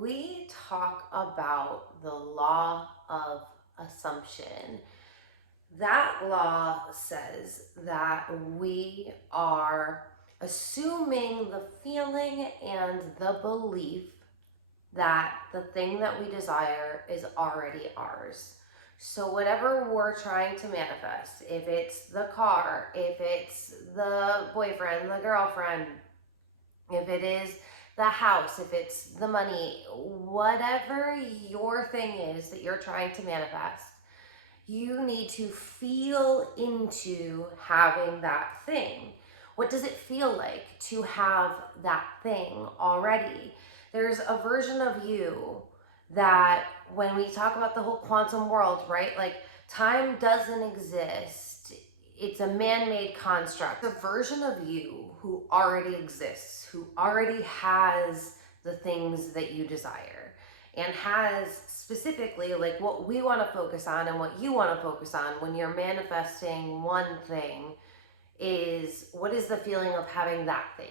we talk about the law of assumption, that law says that we are assuming the feeling and the belief that the thing that we desire is already ours. So whatever we're trying to manifest, if it's the car, if it's the boyfriend, the girlfriend, if it is the house, if it's the money, whatever your thing is that you're trying to manifest, you need to feel into having that thing. What does it feel like to have that thing already? There's a version of you that when we talk about the whole quantum world, right? Like time doesn't exist. It's a man-made construct. A version of you who already exists, who already has the things that you desire, and has specifically like what we want to focus on and what you want to focus on when you're manifesting one thing is what is the feeling of having that thing.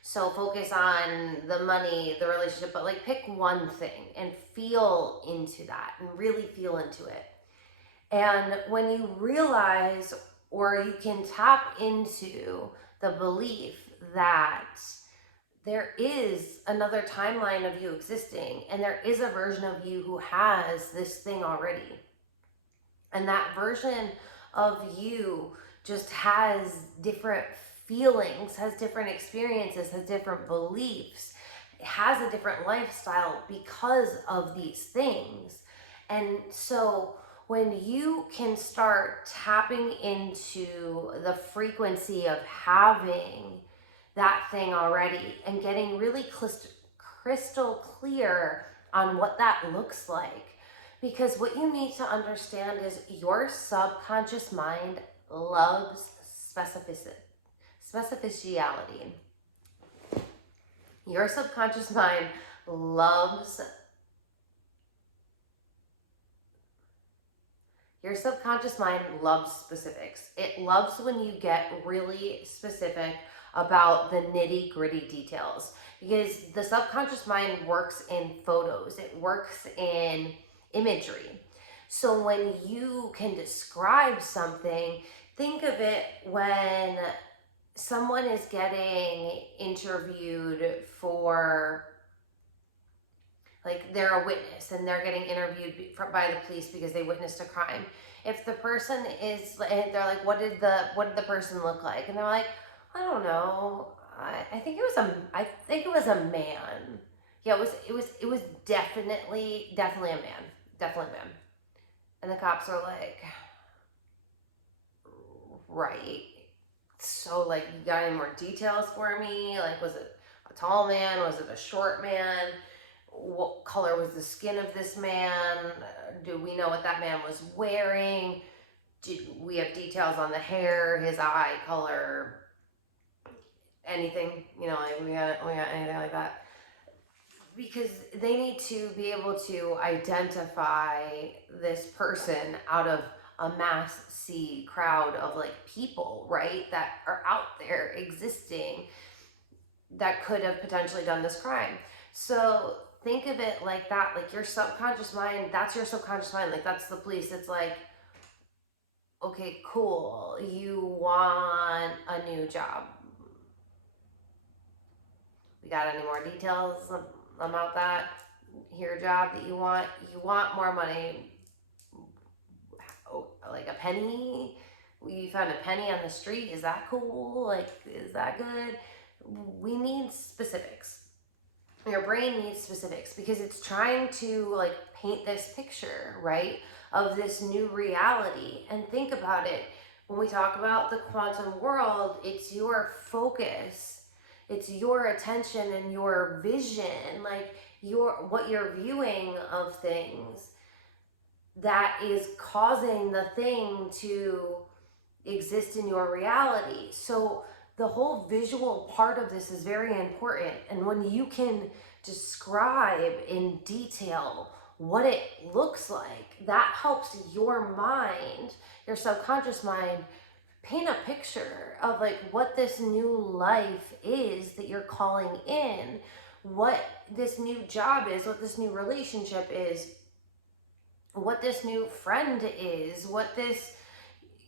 So focus on the money, the relationship, but like pick one thing and feel into that and really feel into it. And when you realize, or you can tap into the belief that there is another timeline of you existing, and there is a version of you who has this thing already. And that version of you just has different feelings, has different experiences, has different beliefs, has a different lifestyle because of these things. And so when you can start tapping into the frequency of having that thing already and getting really crystal clear on what that looks like, because what you need to understand is your subconscious mind loves specificality. Your subconscious mind loves specifics. It loves when you get really specific about the nitty-gritty details, because the subconscious mind works in photos, it works in imagery. So when you can describe something, think of it when someone is getting interviewed for, like they're a witness and they're getting interviewed by the police because they witnessed a crime. If the person is, they're like, what did the person look like? And they're like, I don't know. I think it was a man. Yeah, it was definitely a man. Definitely a man. And the cops are like, right. So like, you got any more details for me? Like, was it a tall man? Was it a short man? What color was the skin of this man? Do we know what that man was wearing? Do we have details on the hair, his eye color, anything? You know, like we got anything like that? Because they need to be able to identify this person out of a mass sea crowd of like people, right, that are out there existing that could have potentially done this crime. So think of it like that, like your subconscious mind, that's your subconscious mind, like that's the police. It's like, okay, cool, you want a new job. We got any more details about that here job that you want? You want more money, like a penny? You found a penny on the street, is that cool? Like, is that good? We need specifics. Your brain needs specifics because it's trying to like paint this picture, right, of this new reality. And think about it, when we talk about the quantum world, it's your focus, it's your attention and your vision, like what you're viewing of things that is causing the thing to exist in your reality. So the whole visual part of this is very important. And when you can describe in detail what it looks like, that helps your mind, your subconscious mind, paint a picture of like what this new life is that you're calling in, what this new job is, what this new relationship is, what this new friend is, what this,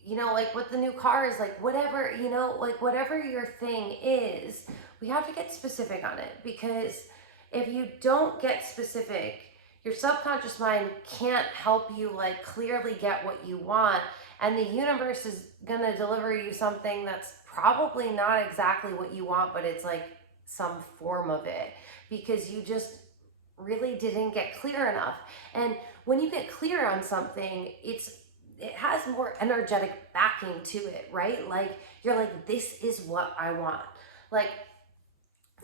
like what the new car is, like whatever, like whatever your thing is, we have to get specific on it, because if you don't get specific, your subconscious mind can't help you like clearly get what you want, and the universe is gonna deliver you something that's probably not exactly what you want, but it's like some form of it, because you just really didn't get clear enough. And when you get clear on something, it has more energetic backing to it, right? Like you're like, this is what I want. Like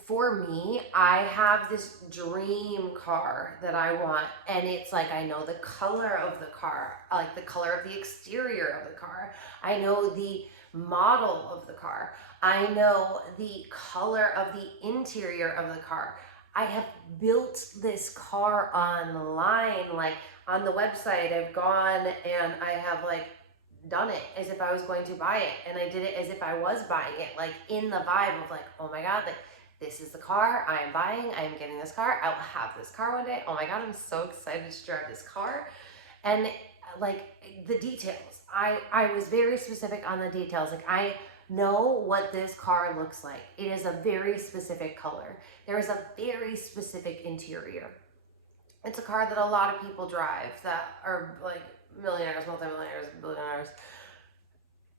for me, I have this dream car that I want, and it's like I know the color of the car, like the color of the exterior of the car. I know the model of the car. I know the color of the interior of the car. I have built this car online, like on the website. I've gone and I have like done it as if I was going to buy it, and I did it as if I was buying it, like in the vibe of like, oh my God, like this is the car I am buying. I am getting this car. I will have this car one day. Oh my God, I'm so excited to drive this car. And like the details, I was very specific on the details. Like I know what this car looks like. It is a very specific color. There is a very specific interior. It's a car that a lot of people drive that are like millionaires, multimillionaires, billionaires.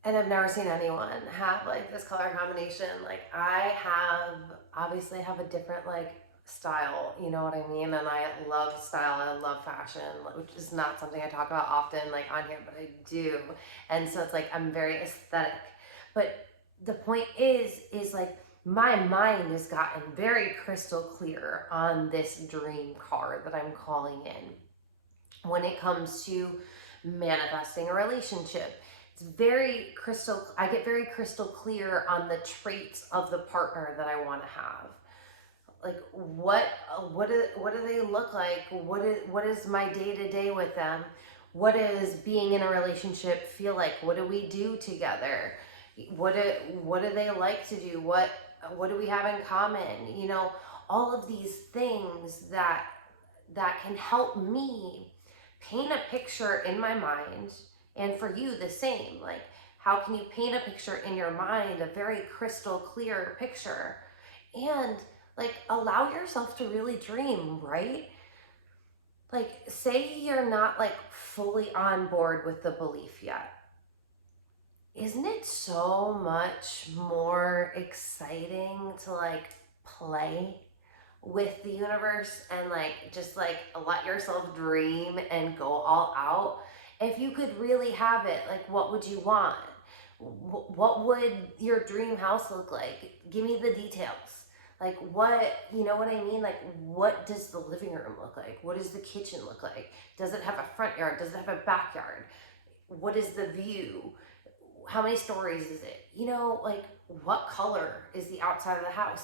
And I've never seen anyone have like this color combination. Like I obviously have a different like style, you know what I mean? And I love style, I love fashion, which is not something I talk about often like on here, but I do. And so it's like I'm very aesthetic. But the point is like my mind has gotten very crystal clear on this dream car that I'm calling in. When it comes to manifesting a relationship, I get very crystal clear on the traits of the partner that I want to have. Like what do they look like? What is my day-to-day with them? What does being in a relationship feel like? What do we do together? What do they like to do? What do we have in common? All of these things that can help me paint a picture in my mind. And for you, the same. Like, how can you paint a picture in your mind, a very crystal clear picture, and like allow yourself to really dream, right? Like, say you're not like fully on board with the belief yet. Isn't it so much more exciting to like play with the universe and like just like let yourself dream and go all out? If you could really have it, like what would you want? What would your dream house look like? Give me the details. Like what, you know what I mean? Like what does the living room look like? What does the kitchen look like? Does it have a front yard? Does it have a backyard? What is the view? How many stories is it? Like what color is the outside of the house?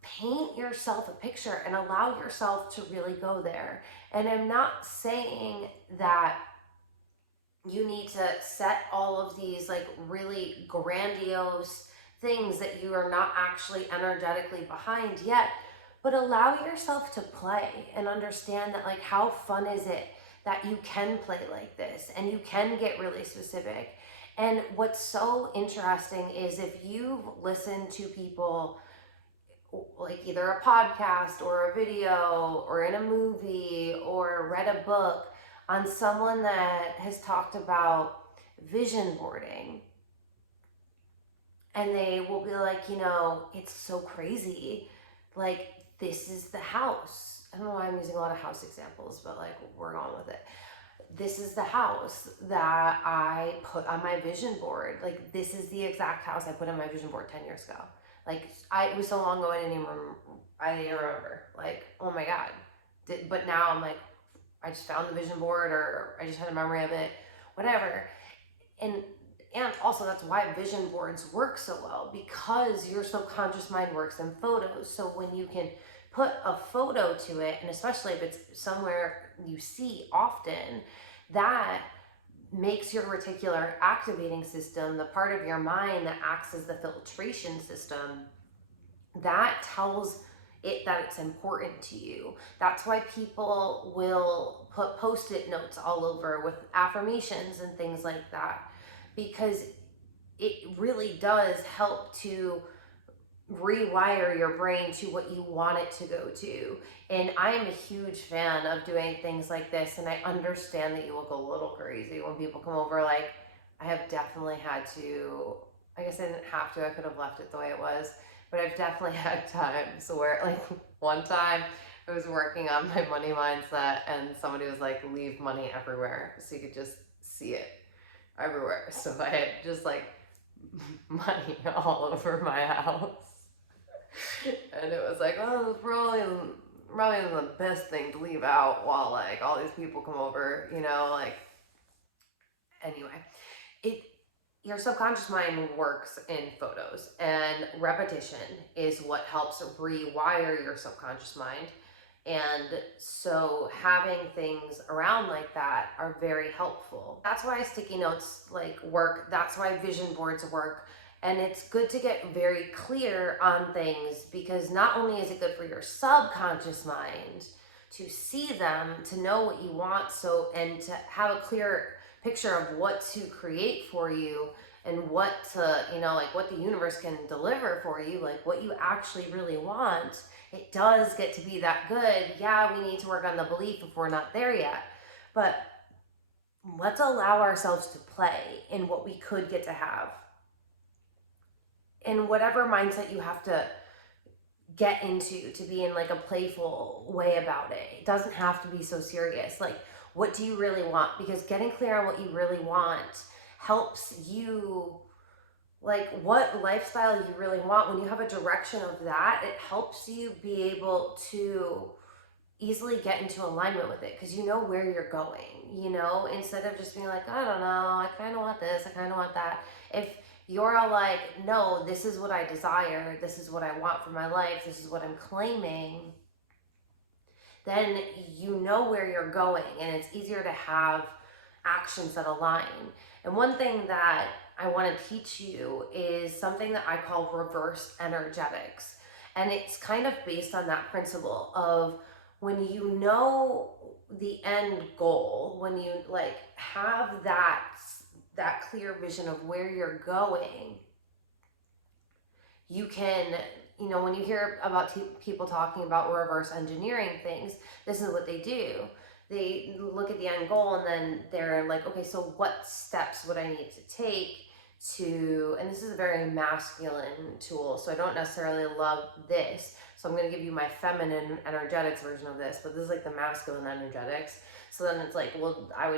Paint yourself a picture and allow yourself to really go there. And I'm not saying that you need to set all of these like really grandiose things that you are not actually energetically behind yet, but allow yourself to play and understand that like how fun is it that you can play like this and you can get really specific. And what's so interesting is if you've listened to people like either a podcast or a video or in a movie or read a book on someone that has talked about vision boarding, and they will be like, it's so crazy. Like, this is the house. I don't know why I'm using a lot of house examples, but like we're going with it. This is the house that I put on my vision board. Like, this is the exact house I put on my vision board 10 years ago. Like, it was so long ago, I didn't remember. Like, oh my God. But now I'm like, I just found the vision board, or I just had a memory of it, whatever. And also that's why vision boards work so well, because your subconscious mind works in photos. So when you can put a photo to it, and especially if it's somewhere you see often, that makes your reticular activating system, the part of your mind that acts as the filtration system, that tells that it's important to you. That's why people will put post-it notes all over with affirmations and things like that, because it really does help to rewire your brain to what you want it to go to. And I am a huge fan of doing things like this, and I understand that you will go a little crazy when people come over. Like, I have definitely had to, I guess I didn't have to, I could have left it the way it was, but I've definitely had times where, like, one time I was working on my money mindset and somebody was like, leave money everywhere, so you could just see it everywhere. So I had just like money all over my house. And it was like, oh, it's probably the best thing to leave out while like all these people come over, you know, like, anyway. Your subconscious mind works in photos, and repetition is what helps rewire your subconscious mind. And so having things around like that are very helpful. That's why sticky notes like work. That's why vision boards work. And it's good to get very clear on things, because not only is it good for your subconscious mind to see them, to know what you want, so, and to have a clear picture of what to create for you and what to, you know, like what the universe can deliver for you, like what you actually really want. It does get to be that good. Yeah, we need to work on the belief if we're not there yet, but let's allow ourselves to play in what we could get to have. In whatever mindset you have to get into to be in like a playful way about it. It doesn't have to be so serious. Like, what do you really want? Because getting clear on what you really want helps you, like what lifestyle you really want. When you have a direction of that, it helps you be able to easily get into alignment with it, because you know where you're going, you know, instead of just being like, I don't know, I kind of want this, I kind of want that. If you're all like, no, this is what I desire, this is what I want for my life, this is what I'm claiming, then you know where you're going, and it's easier to have actions that align. And one thing that I want to teach you is something that I call reverse energetics. And it's kind of based on that principle of, when you know the end goal, when you like have that clear vision of where you're going, you can, you know, when you hear about people talking about reverse engineering things, this is what they do. They look at the end goal and then they're like, okay, so what steps would I need to take to, and this is a very masculine tool, so I don't necessarily love this. So I'm going to give you my feminine energetics version of this, but this is like the masculine energetics. So then it's like, well, I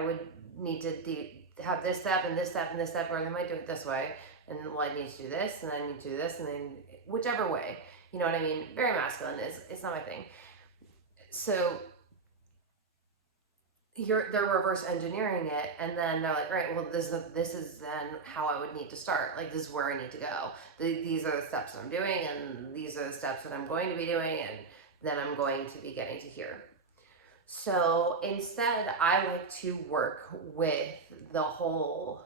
would need to have this step and this step and this step, or they might do it this way. And well, I need to do this, and I need to do this, and then whichever way, you know what I mean? Very masculine. It's not my thing. So they're reverse engineering it, and then they're like, right, well, this is then how I would need to start. Like, this is where I need to go. These are the steps that I'm doing, and these are the steps that I'm going to be doing, and then I'm going to be getting to here. So instead, I like to work with the whole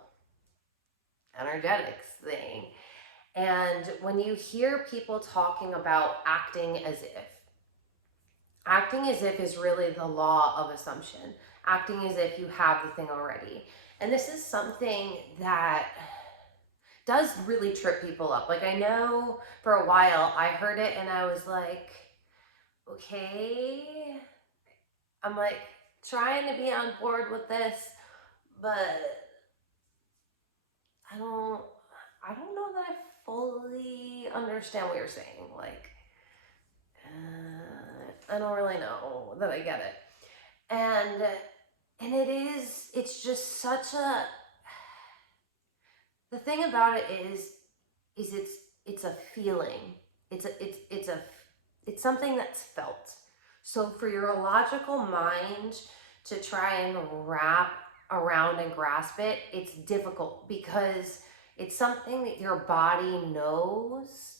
energetics thing. And when you hear people talking about acting as if is really the law of assumption. Acting as if you have the thing already. And this is something that does really trip people up. Like, I know for a while I heard it and I was like, okay, I'm like trying to be on board with this, but I don't know that I fully understand what you're saying. Like, I don't really know that I get it. And it's just such a, the thing about it is it's a feeling. It's something that's felt. So for your logical mind to try and wrap around and grasp it, it's difficult, because it's something that your body knows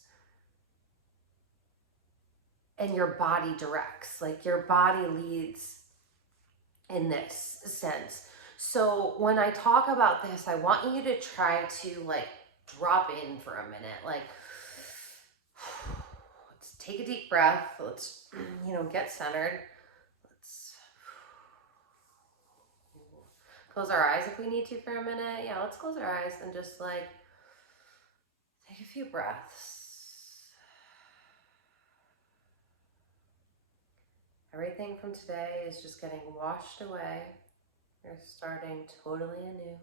and your body directs. Like, your body leads in this sense. So when I talk about this, I want you to try to like drop in for a minute. Like, let's take a deep breath. Let's, get centered. Let's close our eyes if we need to for a minute. Yeah, let's close our eyes and just like take a few breaths. Everything from today is just getting washed away. You're starting totally anew.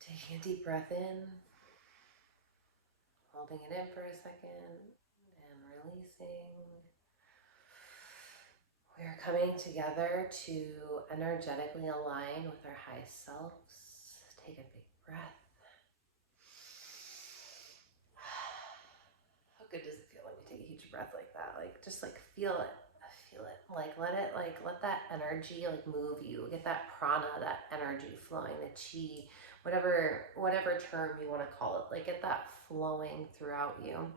Taking a deep breath in, holding it in for a second, and releasing. We are coming together to energetically align with our highest selves. Take a big breath. How good does it feel when you take a huge breath like that? Like, just like feel it. Feel it. Like, let that energy like move you. Get that prana, that energy flowing, the chi, whatever term you want to call it. Like, get that flowing throughout you.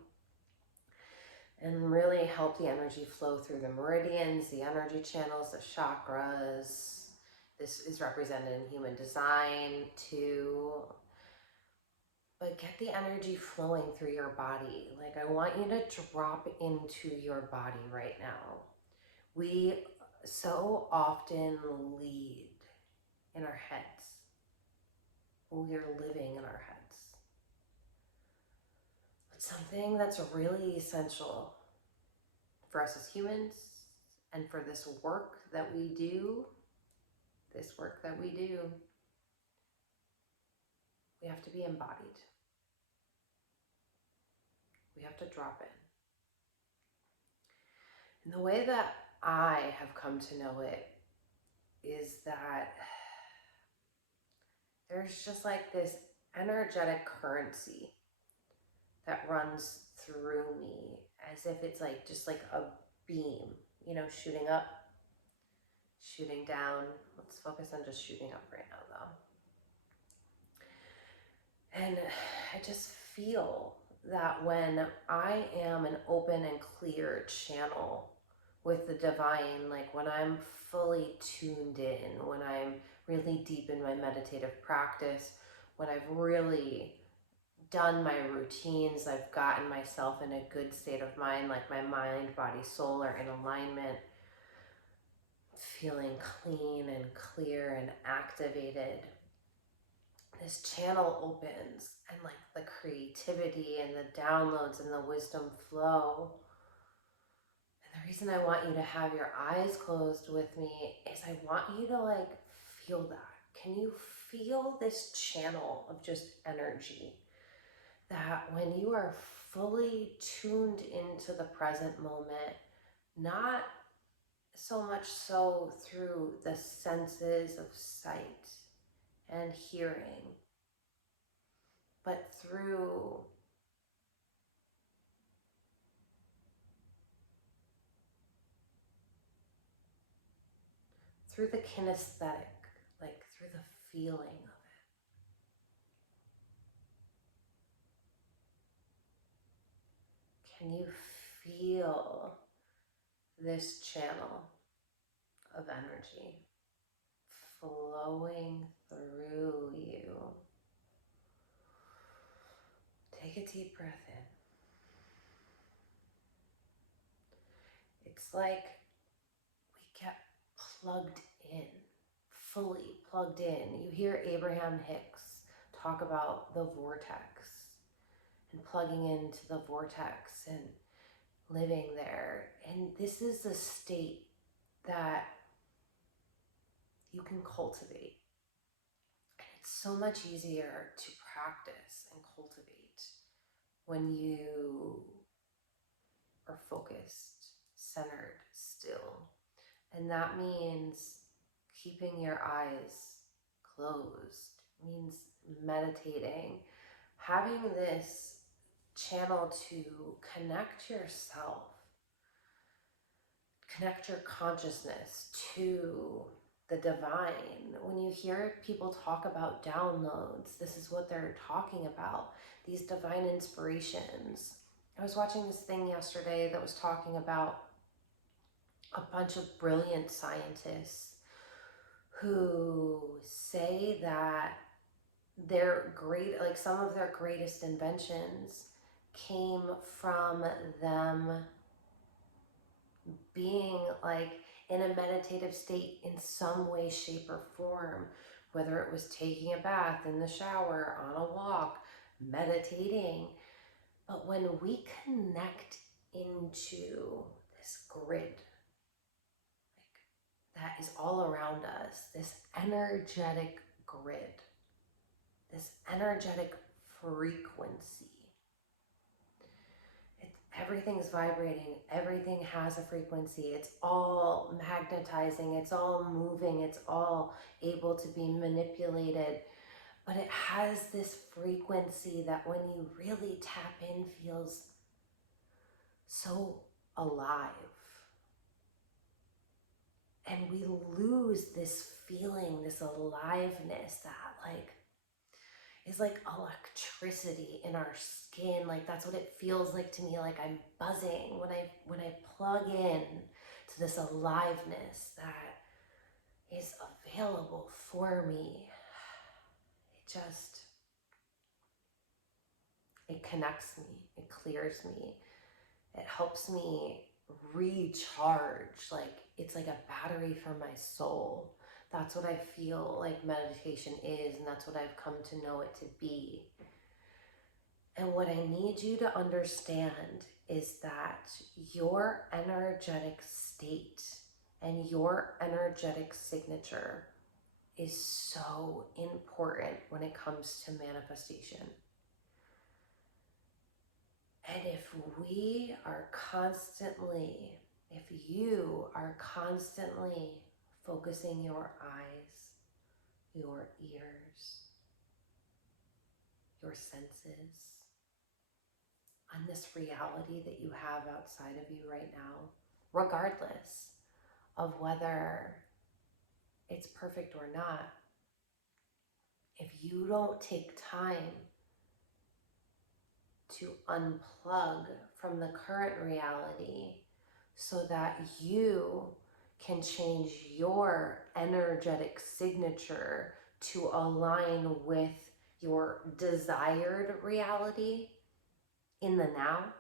And really help the energy flow through the meridians, the energy channels, the chakras. This is represented in human design too. But get the energy flowing through your body. Like, I want you to drop into your body right now. We so often lead in our heads. We are living in our heads. But something that's really essential for us as humans and for this work that we do, we have to be embodied. We have to drop in. And the way that I have come to know it is that there's just like this energetic currency that runs through me as if it's like just like a beam, shooting up, shooting down. Let's focus on just shooting up right now though. And I just feel that when I am an open and clear channel with the divine, like when I'm fully tuned in, when I'm really deep in my meditative practice, when I've really done my routines, I've gotten myself in a good state of mind, like my mind, body, soul are in alignment, feeling clean and clear and activated, this channel opens and like the creativity and the downloads and the wisdom flow. And the reason I want you to have your eyes closed with me is I want you to like feel that. Can you feel this channel of just energy? That when you are fully tuned into the present moment, not so much so through the senses of sight and hearing, but through the kinesthetic, like through the feeling of it. Can you feel this channel of energy flowing through you? Take a deep breath in. It's like we get plugged in, fully plugged in. You hear Abraham Hicks talk about the vortex and plugging into the vortex and living there. And this is the state that you can cultivate. And it's so much easier to practice and cultivate when you are focused, centered, still. And that means keeping your eyes closed, means meditating, having this channel to connect yourself, connect your consciousness to the divine. When you hear people talk about downloads, this is what they're talking about, these divine inspirations. I was watching this thing yesterday that was talking about a bunch of brilliant scientists who say that their great, like some of their greatest inventions came from them being like in a meditative state in some way, shape, or form, whether it was taking a bath, in the shower, on a walk, meditating. But when we connect into this grid, like that is all around us, this energetic grid, this energetic frequency, everything's vibrating, everything has a frequency, it's all magnetizing, it's all moving, it's all able to be manipulated, but it has this frequency that when you really tap in feels so alive. And we lose this feeling, this aliveness that like is like electricity in our skin. Like that's what it feels like to me. Like I'm buzzing when I plug in to this aliveness that is available for me. It connects me, it clears me, it helps me recharge. Like it's like a battery for my soul. That's what I feel like meditation is, and that's what I've come to know it to be. And what I need you to understand is that your energetic state and your energetic signature is so important when it comes to manifestation. And if you are constantly focusing your eyes, your ears, your senses on this reality that you have outside of you right now, regardless of whether it's perfect or not, if you don't take time to unplug from the current reality so that you can change your energetic signature to align with your desired reality in the now,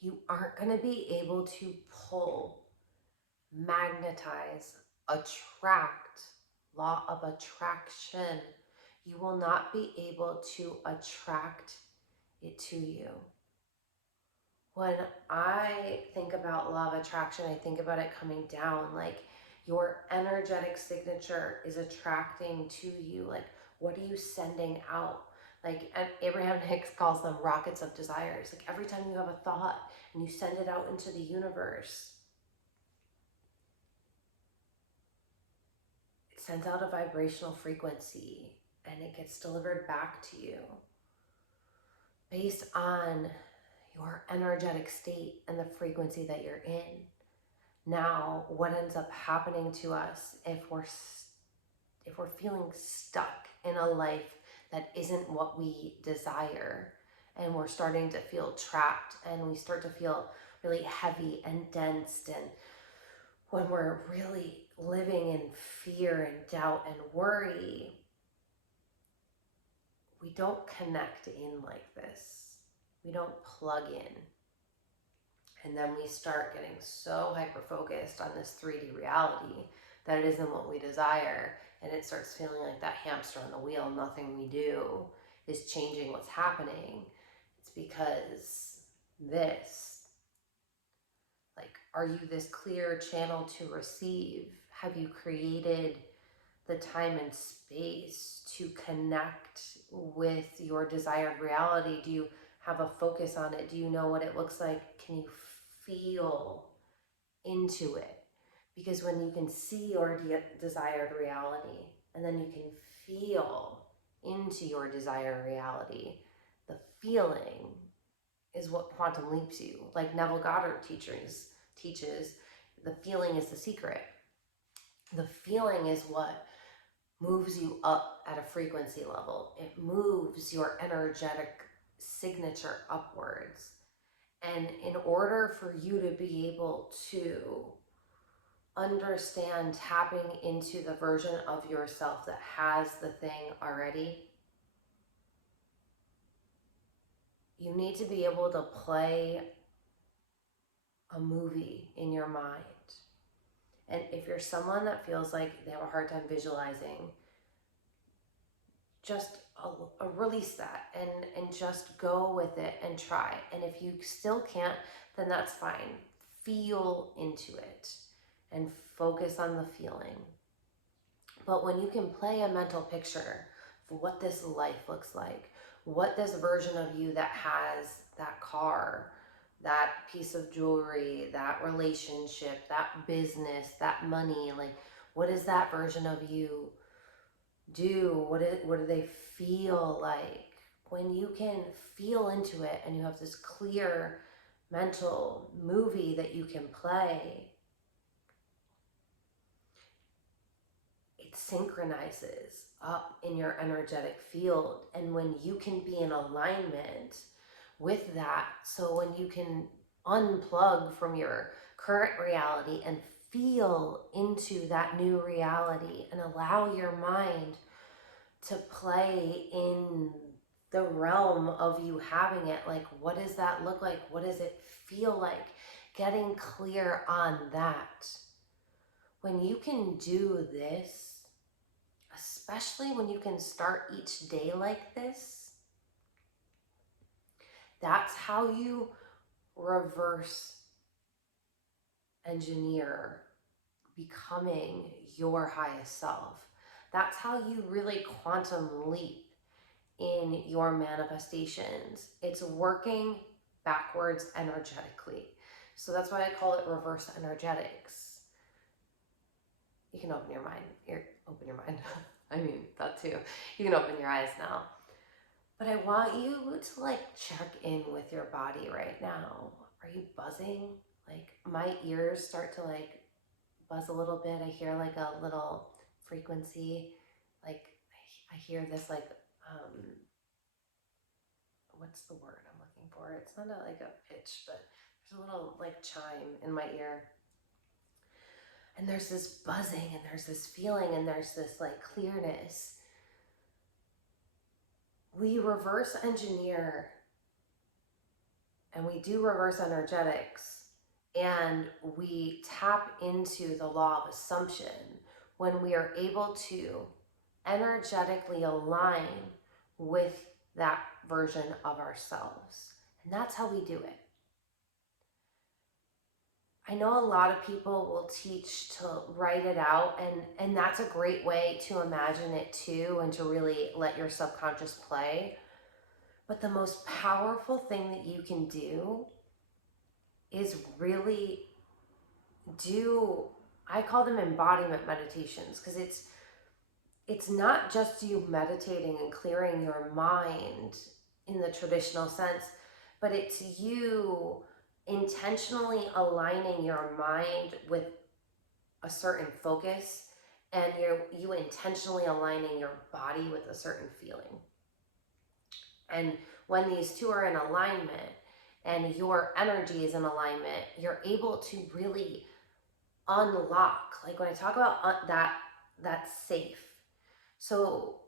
you aren't going to be able to pull, magnetize, attract, law of attraction. You will not be able to attract it to you. When I think about law of attraction, I think about it coming down, like your energetic signature is attracting to you. Like, what are you sending out? Like Abraham Hicks calls them rockets of desires. Like every time you have a thought and you send it out into the universe, it sends out a vibrational frequency and it gets delivered back to you based on your energetic state and the frequency that you're in. Now, what ends up happening to us if we're feeling stuck in a life that isn't what we desire, and we're starting to feel trapped, and we start to feel really heavy and dense, and when we're really living in fear and doubt and worry, we don't connect in like this. We don't plug in. And then we start getting so hyper-focused on this 3D reality that it isn't what we desire. And it starts feeling like that hamster on the wheel. Nothing we do is changing what's happening. It's because are you this clear channel to receive? Have you created the time and space to connect with your desired reality? Do you have a focus on it? Do you know what it looks like? Can you feel into it? Because when you can see your desired reality and then you can feel into your desired reality, the feeling is what quantum leaps you. Like Neville Goddard teaches, the feeling is the secret. The feeling is what moves you up at a frequency level. It moves your energetic signature upwards. And in order for you to be able to understand tapping into the version of yourself that has the thing already, You need to be able to play a movie in your mind. And if you're someone that feels like they have a hard time visualizing, just release that and just go with it and try. And if you still can't, then that's fine. Feel into it and focus on the feeling. But when you can play a mental picture of what this life looks like, what this version of you that has that car, that piece of jewelry, that relationship, that business, that money, like what does that version of you do? What do they feel like? When you can feel into it and you have this clear mental movie that you can play, it synchronizes up in your energetic field. And when you can be in alignment with that, so when you can unplug from your current reality and feel into that new reality and allow your mind to play in the realm of you having it, like what does that look like? What does it feel like? Getting clear on that. When you can do this, especially when you can start each day like this, that's how you reverse engineer becoming your highest self. That's how you really quantum leap in your manifestations. It's working backwards energetically. So that's why I call it reverse energetics. You can open your mind. Open your mind. I mean, that too. You can open your eyes now. But I want you to like check in with your body right now. Are you buzzing? Like my ears start to like buzz a little bit. I hear like a little frequency. Like I hear this like, what's the word I'm looking for? It's not like a pitch, but there's a little like chime in my ear. And there's this buzzing and there's this feeling and there's this like clearness. We reverse engineer and we do reverse energetics and we tap into the law of assumption when we are able to energetically align with that version of ourselves. And that's how we do it. I know a lot of people will teach to write it out, and that's a great way to imagine it too and to really let your subconscious play. But the most powerful thing that you can do is really do, I call them embodiment meditations, because it's not just you meditating and clearing your mind in the traditional sense, but it's you intentionally aligning your mind with a certain focus, and you intentionally aligning your body with a certain feeling. And when these two are in alignment and your energy is in alignment, you're able to really unlock, like when I talk about that's safe. So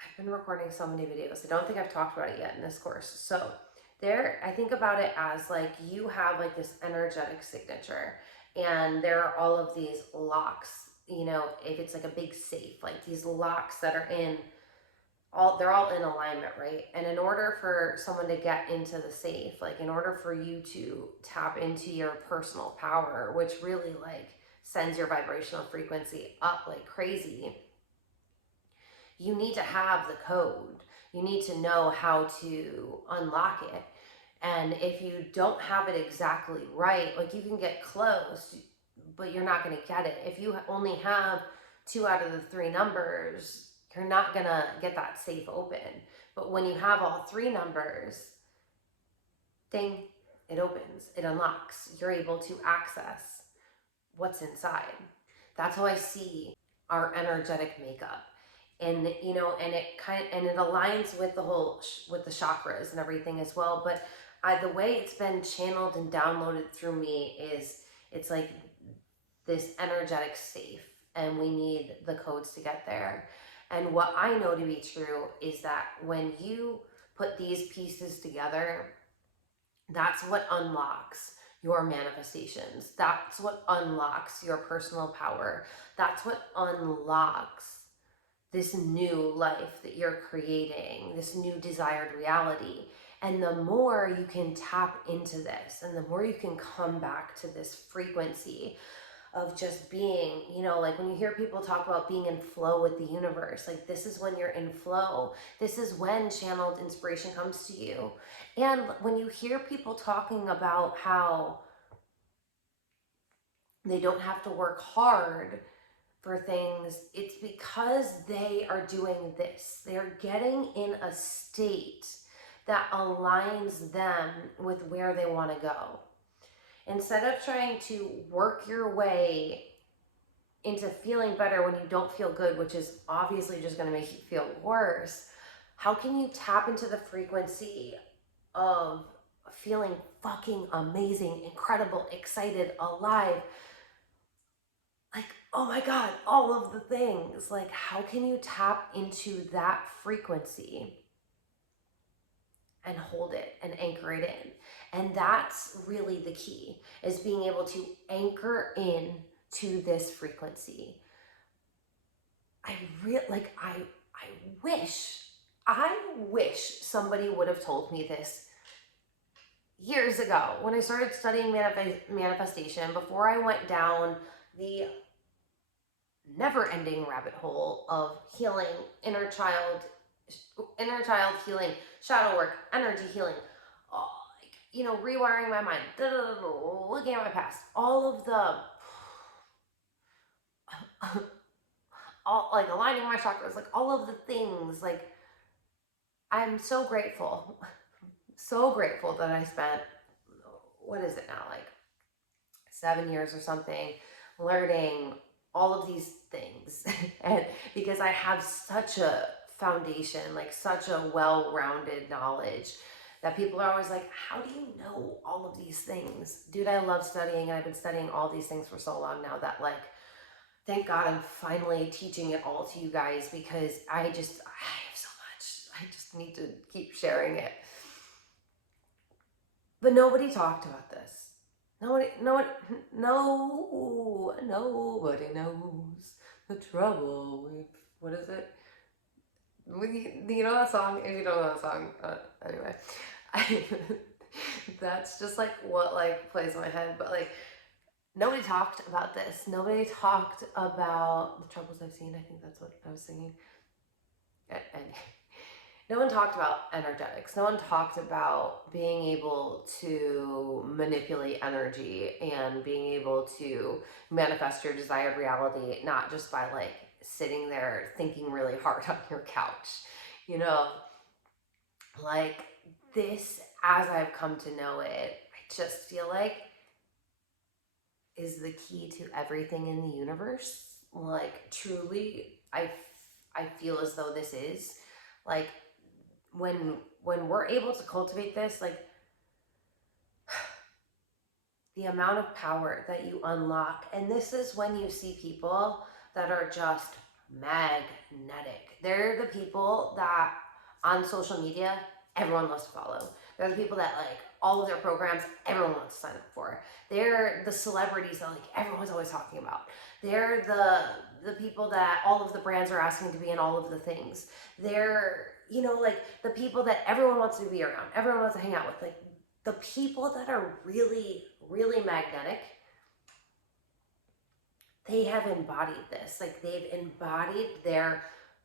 I've been recording so many videos. I don't think I've talked about it yet in this course. So there, I think about it as like you have like this energetic signature, and there are all of these locks, you know, if it's like a big safe, like these locks that are they're all in alignment, right? And in order for someone to get into the safe, like in order for you to tap into your personal power, which really like sends your vibrational frequency up like crazy, you need to have the code. You need to know how to unlock it. And if you don't have it exactly right, like you can get close, but you're not going to get it. If you only have 2 out of the 3 numbers, you're not going to get that safe open. But when you have all 3 numbers, ding, it opens, it unlocks. You're able to access what's inside. That's how I see our energetic makeup. And you know, and it aligns with the whole with the chakras and everything as well. But the way it's been channeled and downloaded through me is it's like this energetic safe, and we need the codes to get there. And what I know to be true is that when you put these pieces together, that's what unlocks your manifestations. That's what unlocks your personal power. That's what unlocks this new life that you're creating, this new desired reality. And the more you can tap into this, and the more you can come back to this frequency of just being, you know, like when you hear people talk about being in flow with the universe, like this is when you're in flow. This is when channeled inspiration comes to you. And when you hear people talking about how they don't have to work hard for things, it's because they are doing this. They're getting in a state that aligns them with where they want to go. Instead of trying to work your way into feeling better when you don't feel good, which is obviously just going to make you feel worse, how can you tap into the frequency of feeling fucking amazing, incredible, excited, alive? Like, oh my God, all of the things. Like, how can you tap into that frequency and hold it and anchor it in? And that's really the key, is being able to anchor in to this frequency. I wish somebody would have told me this years ago when I started studying manifestation, before I went down the never-ending rabbit hole of healing, inner child healing, shadow work, energy healing, like, you know, rewiring my mind, looking at my past, all of the all, like, aligning my chakras, like all of the things. Like, I'm so grateful that I spent, what is it now, like 7 years or something, learning all of these things. And because I have such a foundation, like such a well-rounded knowledge, that people are always like, how do you know all of these things? Dude, I love studying, and I've been studying all these things for so long now that, like, thank God I'm finally teaching it all to you guys, because I have so much. I just need to keep sharing it. But nobody talked about this. Nobody knows the trouble with, what is it? Do you know that song? If you don't know that song, anyway, that's just like what like plays in my head. But like, nobody talked about this. Nobody talked about the troubles I've seen. I think that's what I was singing. And no one talked about energetics. No one talked about being able to manipulate energy and being able to manifest your desired reality, not just by like sitting there thinking really hard on your couch. You know, like, this, as I've come to know it, I just feel like is the key to everything in the universe. Like, truly, I feel as though this is, like, when we're able to cultivate this, like, the amount of power that you unlock. And this is when you see people that are just magnetic. They're the people that on social media everyone loves to follow. They're the people that, like, all of their programs everyone wants to sign up for. They're the celebrities that, like, everyone's always talking about. They're the people that all of the brands are asking to be in all of the things. They're, you know, like, the people that everyone wants to be around, everyone wants to hang out with. Like, the people that are really, really magnetic, they have embodied this. Like, they've embodied their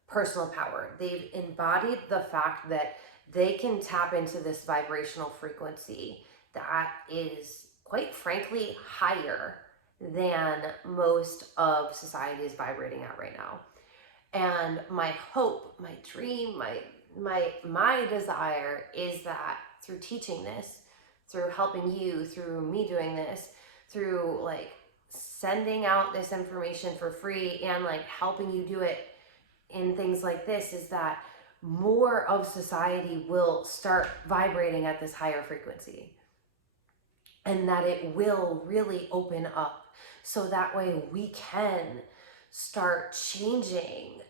personal power. They've embodied the fact that they can tap into this vibrational frequency that is, quite frankly, higher than most of society is vibrating at right now. And my hope, my dream, my desire is that through teaching this, through helping you, through me doing this, through like sending out this information for free and like helping you do it in things like this, is that more of society will start vibrating at this higher frequency, and that it will really open up, so that way we can start changing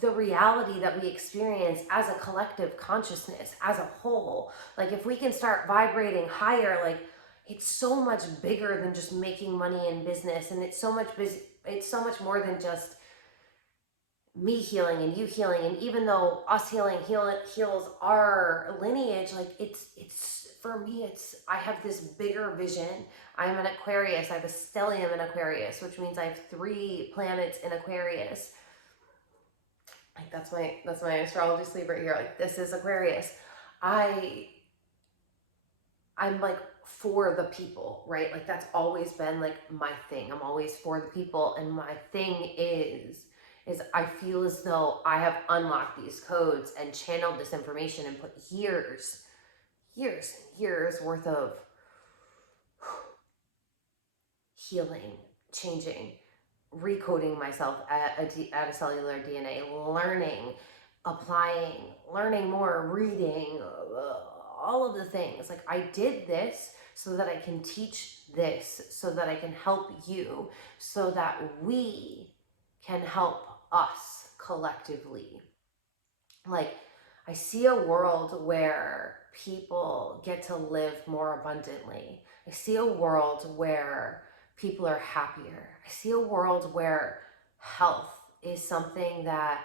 the reality that we experience as a collective consciousness, as a whole. Like if we can start vibrating higher, like it's so much bigger than just making money in business, and it's so much it's so much more than just me healing and you healing. And even though us heals our lineage, like it's for me, it's, I have this bigger vision. I'm an Aquarius. I have a stellium in Aquarius, which means I have 3 planets in Aquarius. Like that's my astrology sleep right here. Like this is Aquarius. I I'm like for the people, right? Like that's always been like my thing. I'm always for the people, and my thing is I feel as though I have unlocked these codes and channeled this information and put years worth of healing, changing, recoding myself at a cellular DNA, learning, applying, learning more, reading, all of the things. Like I did this so that I can teach this, so that I can help you, so that we can help us collectively. Like I see a world where people get to live more abundantly. I see a world where people are happier. I see a world where health is something that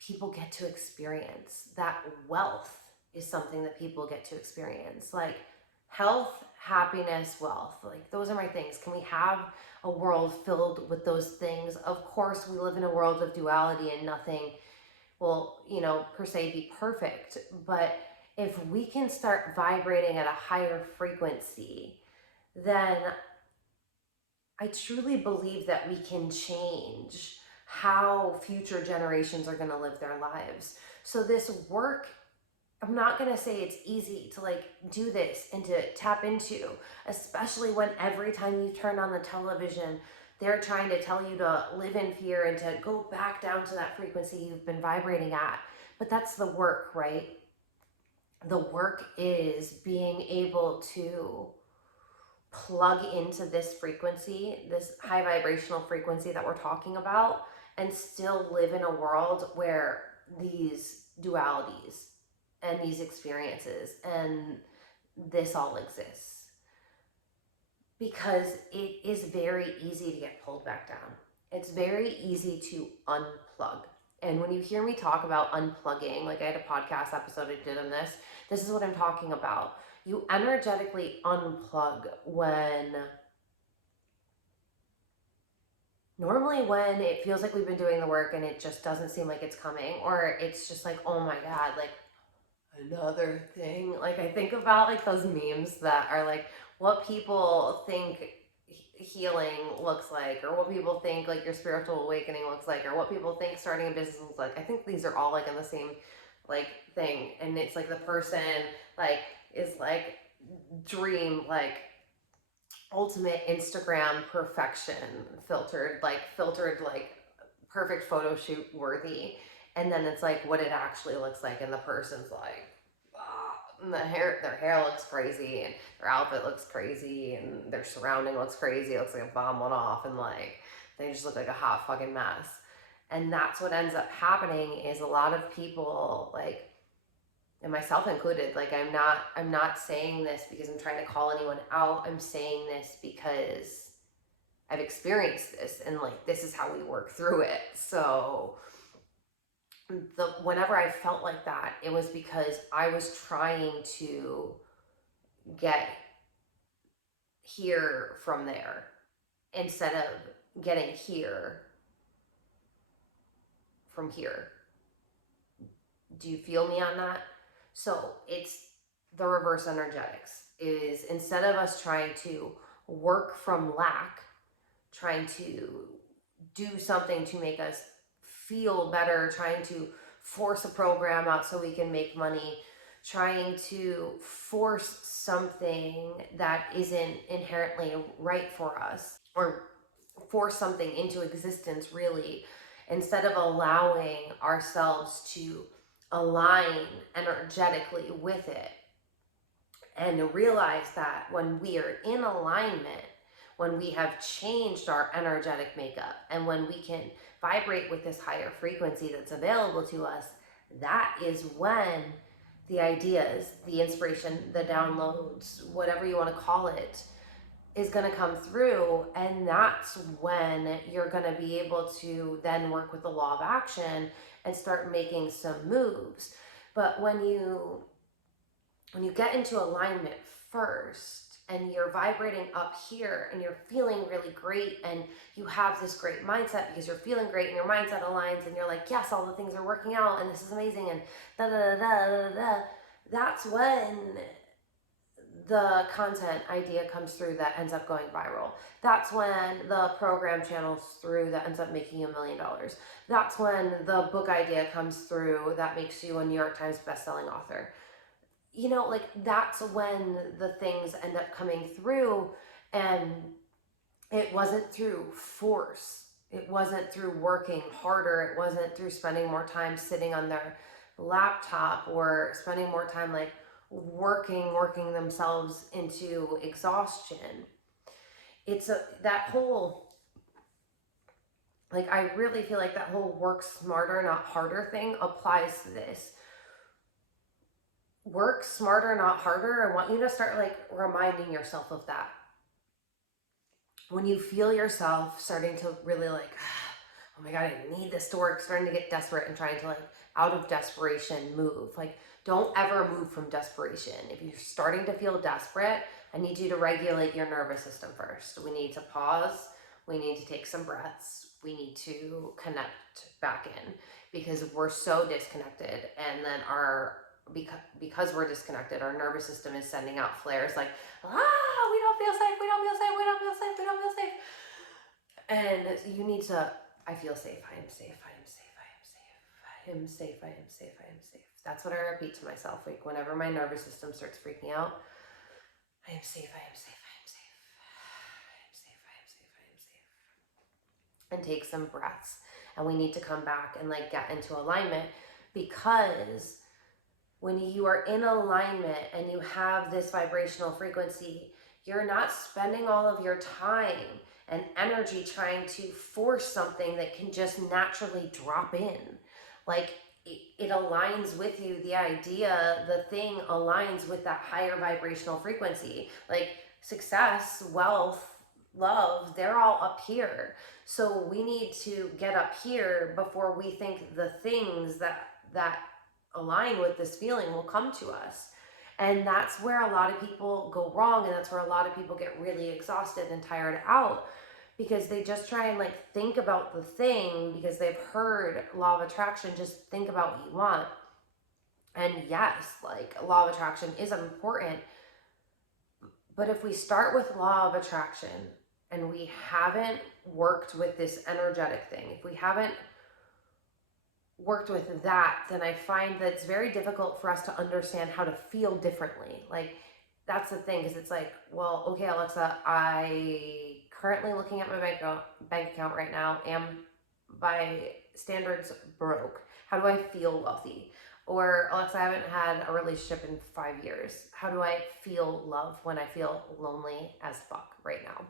people get to experience, that wealth is something that people get to experience. Like health, happiness, wealth, like those are my things. Can we have a world filled with those things? Of course, we live in a world of duality and nothing will, per se be perfect. But if we can start vibrating at a higher frequency, then I truly believe that we can change how future generations are going to live their lives. So this work, I'm not going to say it's easy to like do this and to tap into, especially when every time you turn on the television, they're trying to tell you to live in fear and to go back down to that frequency you've been vibrating at. But that's the work, right? The work is being able to plug into this frequency, this high vibrational frequency that we're talking about, and still live in a world where these dualities and these experiences and this all exists. Because it is very easy to get pulled back down. It's very easy to unplug. And when you hear me talk about unplugging, like I had a podcast episode I did on this, this is what I'm talking about. You energetically unplug when it feels like we've been doing the work and it just doesn't seem like it's coming, or it's just like, oh my God, like another thing. Like I think about like those memes that are like what people think healing looks like, or what people think like your spiritual awakening looks like, or what people think starting a business looks like. I think these are all like in the same like thing, and it's like the person like is like dream like ultimate Instagram perfection, filtered like perfect photo shoot worthy, and then it's like what it actually looks like, and the person's like and their hair looks crazy, and their outfit looks crazy, and their surrounding looks crazy. It looks like a bomb went off, and like they just look like a hot fucking mess. And that's what ends up happening is a lot of people, like, and myself included, like I'm not saying this because I'm trying to call anyone out. I'm saying this because I've experienced this, and like this is how we work through it. So whenever I felt like that, it was because I was trying to get here from there instead of getting here from here. Do you feel me on that? So it's the reverse energetics. Is instead of us trying to work from lack, trying to do something to make us feel better, trying to force a program out so we can make money, trying to force something that isn't inherently right for us, or force something into existence, really, instead of allowing ourselves to align energetically with it and realize that when we are in alignment, when we have changed our energetic makeup, and when we can vibrate with this higher frequency that's available to us, that is when the ideas, the inspiration, the downloads, whatever you want to call it, is going to come through. And that's when you're going to be able to then work with the law of action and start making some moves. But when you get into alignment first, and you're vibrating up here and you're feeling really great, and you have this great mindset because you're feeling great and your mindset aligns, and you're like, yes, all the things are working out and this is amazing, and da da da da da da, that's when the content idea comes through that ends up going viral. That's when the program channels through that ends up making you $1 million. That's when the book idea comes through that makes you a New York Times bestselling author. You know, like, that's when the things end up coming through. And it wasn't through force. It wasn't through working harder. It wasn't through spending more time sitting on their laptop or spending more time like working themselves into exhaustion. It's that whole, like, I really feel like that whole work smarter, not harder thing applies to this. Work smarter, not harder. I want you to start like reminding yourself of that. When you feel yourself starting to really like, oh my God, I need this to work, starting to get desperate and trying to like out of desperation move. Like, don't ever move from desperation. If you're starting to feel desperate, I need you to regulate your nervous system first. We need to pause. We need to take some breaths. We need to connect back in, because we're so disconnected. And then because we're disconnected, our nervous system is sending out flares like, we don't feel safe, we don't feel safe, we don't feel safe, we don't feel safe. And you need to, I feel safe, I am safe, I am safe, I am safe, I am safe, I am safe, I am safe. That's what I repeat to myself, like whenever my nervous system starts freaking out. I am safe, I am safe, I am safe, I am safe, I am safe, I am safe. And take some breaths. And we need to come back and like get into alignment, because when you are in alignment and you have this vibrational frequency, you're not spending all of your time and energy trying to force something that can just naturally drop in. Like, it aligns with you. The idea, the thing aligns with that higher vibrational frequency. Like success, wealth, love, they're all up here. So we need to get up here before we think the things that align with this feeling will come to us. And that's where a lot of people go wrong, and that's where a lot of people get really exhausted and tired out, because they just try and like think about the thing because they've heard law of attraction, just think about what you want. And yes, like law of attraction is important, but if we start with law of attraction and we haven't worked with this energetic thing, if we haven't worked with that, then I find that it's very difficult for us to understand how to feel differently. Like, that's the thing, because it's like, well, okay, Alexa, I currently looking at my bank account right now, am by standards broke. How do I feel wealthy? Or Alexa, I haven't had a relationship in 5 years. How do I feel love when I feel lonely as fuck right now?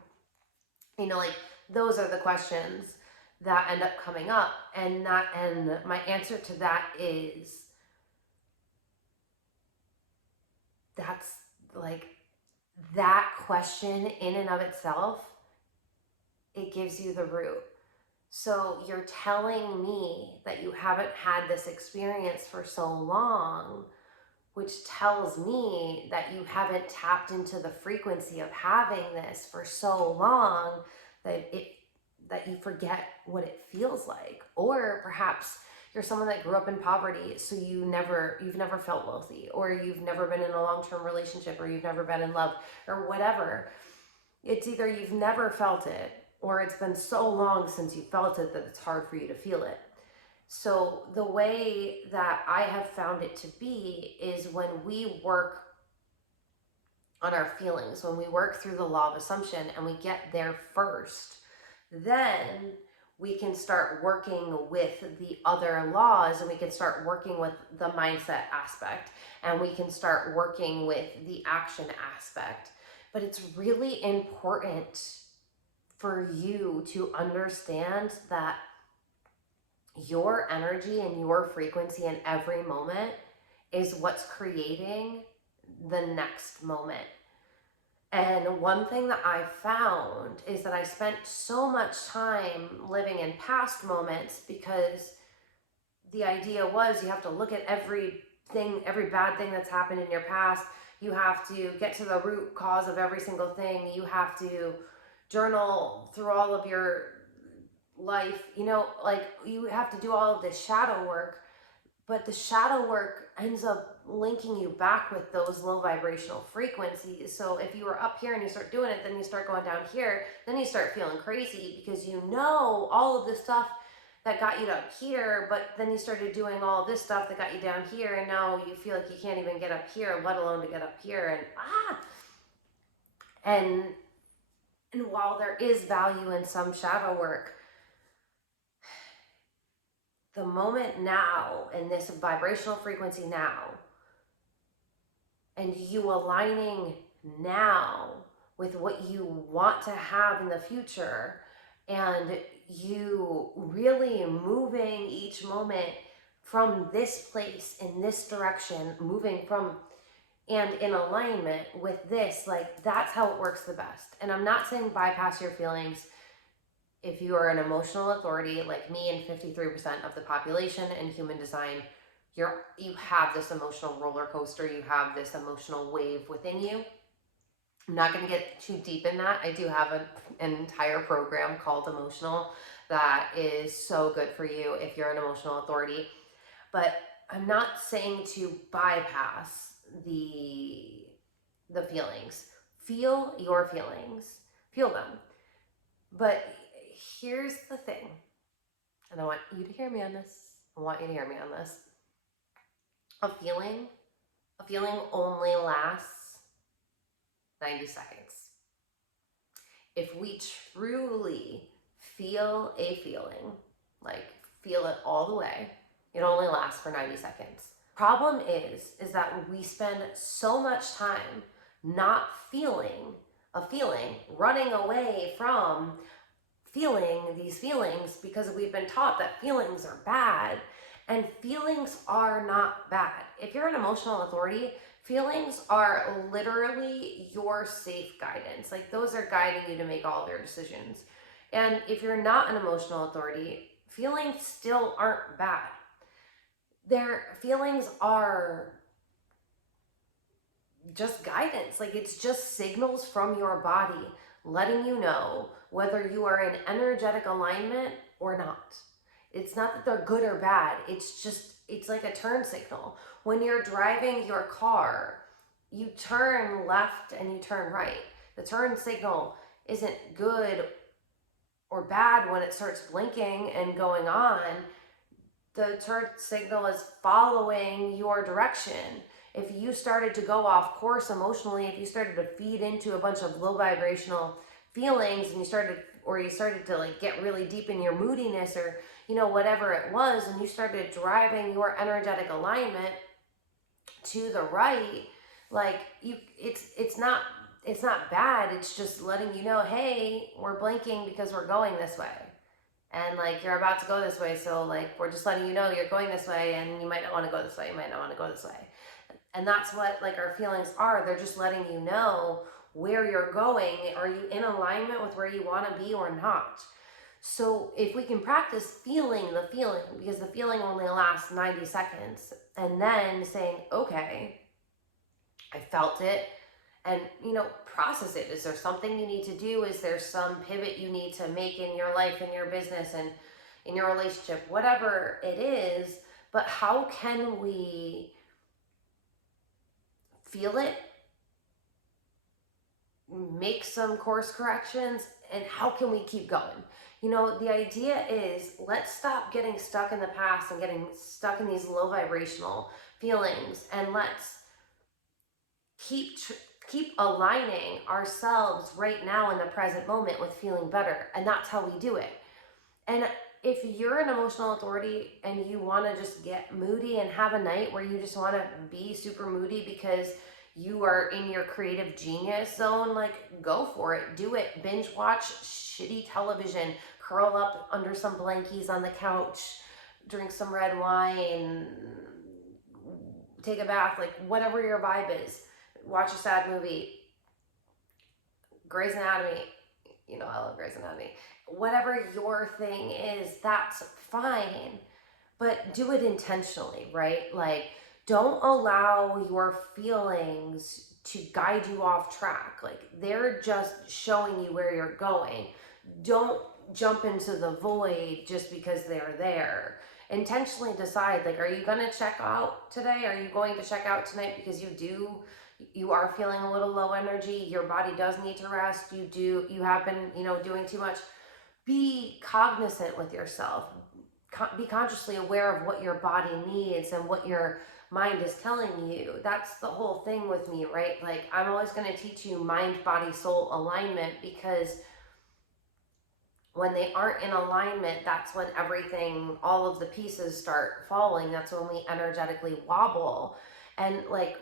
You know, like, those are the questions that end up coming up. And my answer to that is, that's like, that question in and of itself, it gives you the root. So you're telling me that you haven't had this experience for so long, which tells me that you haven't tapped into the frequency of having this for so long that you forget what it feels like. Or perhaps you're someone that grew up in poverty, so you've never felt wealthy, or you've never been in a long-term relationship, or you've never been in love, or whatever. It's either you've never felt it, or it's been so long since you felt it that it's hard for you to feel it. So the way that I have found it to be is when we work on our feelings, when we work through the law of assumption and we get there first, then we can start working with the other laws, and we can start working with the mindset aspect, and we can start working with the action aspect. But it's really important for you to understand that your energy and your frequency in every moment is what's creating the next moment. And one thing that I found is that I spent so much time living in past moments because the idea was you have to look at everything, every bad thing that's happened in your past. You have to get to the root cause of every single thing. You have to journal through all of your life, like you have to do all of this shadow work, but the shadow work ends up linking you back with those low vibrational frequencies. So if you were up here and you start doing it, then you start going down here, then you start feeling crazy because all of this stuff that got you up here, but then you started doing all of this stuff that got you down here, and now you feel like you can't even get up here, let alone to get up here. And while there is value in some shadow work, the moment now, and this vibrational frequency now, and you aligning now with what you want to have in the future, and you really moving each moment from this place in this direction, moving from and in alignment with this, like that's how it works the best. And I'm not saying bypass your feelings. If you are an emotional authority like me and 53% of the population in human design, you have this emotional roller coaster, you have this emotional wave within you. I'm not going to get too deep in that. I do have an entire program called Emotional that is so good for you if you're an emotional authority. But I'm not saying to bypass the feelings. Feel your feelings. Feel them. But here's the thing, and I want you to hear me on this. A feeling only lasts 90 seconds. If we truly feel a feeling, like feel it all the way, it only lasts for 90 seconds. Problem is that we spend so much time not feeling a feeling, running away from feeling these feelings because we've been taught that feelings are bad, and feelings are not bad. If you're an emotional authority, feelings are literally your safe guidance. Like those are guiding you to make all of your decisions. And if you're not an emotional authority, feelings still aren't bad. Their feelings are just guidance. Like it's just signals from your body letting you know whether you are in energetic alignment or not. It's not that they're good or bad. It's like a turn signal. When you're driving your car, you turn left and you turn right. The turn signal isn't good or bad when it starts blinking and going on. The turn signal is following your direction. If you started to go off course emotionally, if you started to feed into a bunch of low vibrational feelings and you started to like get really deep in your moodiness or whatever it was, and you started driving your energetic alignment to the right, like it's not bad. It's just letting you know, hey, we're blinking because we're going this way, and like you're about to go this way, so like we're just letting you know you're going this way, and you might not want to go this way, you might not want to go this way. And that's what like our feelings are. They're just letting you know where you're going. Are you in alignment with where you want to be or not? So if we can practice feeling the feeling, because the feeling only lasts 90 seconds, and then saying, okay, I felt it, and process it. Is there something you need to do? Is there some pivot you need to make in your life, in your business, and in your relationship, whatever it is? But how can we feel it, make some course corrections, and how can we keep going? The idea is, let's stop getting stuck in the past and getting stuck in these low vibrational feelings, and let's keep aligning ourselves right now in the present moment with feeling better. And that's how we do it. And if you're an emotional authority and you want to just get moody and have a night where you just want to be super moody because you are in your creative genius zone, like go for it, do it. Binge watch shitty television, curl up under some blankies on the couch, drink some red wine, take a bath, like whatever your vibe is. Watch a sad movie. Grey's Anatomy, you know, I love Grey's Anatomy. Whatever your thing is, that's fine, but do it intentionally, right? Like, don't allow your feelings to guide you off track. Like, they're just showing you where you're going. Don't jump into the void just because they're there. Intentionally decide, like, are you going to check out today? Are you going to check out tonight because you are feeling a little low energy, your body does need to rest, you have been, doing too much. Be cognizant with yourself. Be consciously aware of what your body needs and what your mind is telling you. That's the whole thing with me, right? Like, I'm always going to teach you mind, body, soul alignment, because when they aren't in alignment, that's when everything, all of the pieces start falling. That's when we energetically wobble. And like,